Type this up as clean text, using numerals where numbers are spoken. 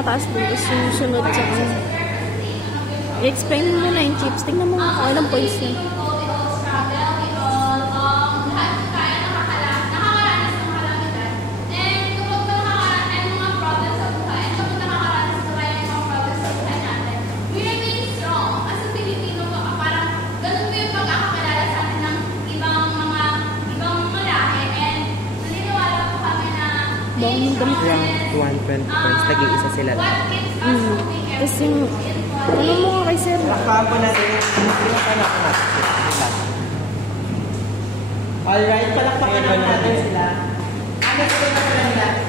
pinakamataas doon. Tapos yung sunod sa i-explain mo na yung chips. Tingnan mo nga kung ilang points yun. Yung 120 points, tag-iisa sila lang. Tapos yung, ano mo nga kay sir? Nakapa natin yung Alright, palakpakan natin sila. Ano sila?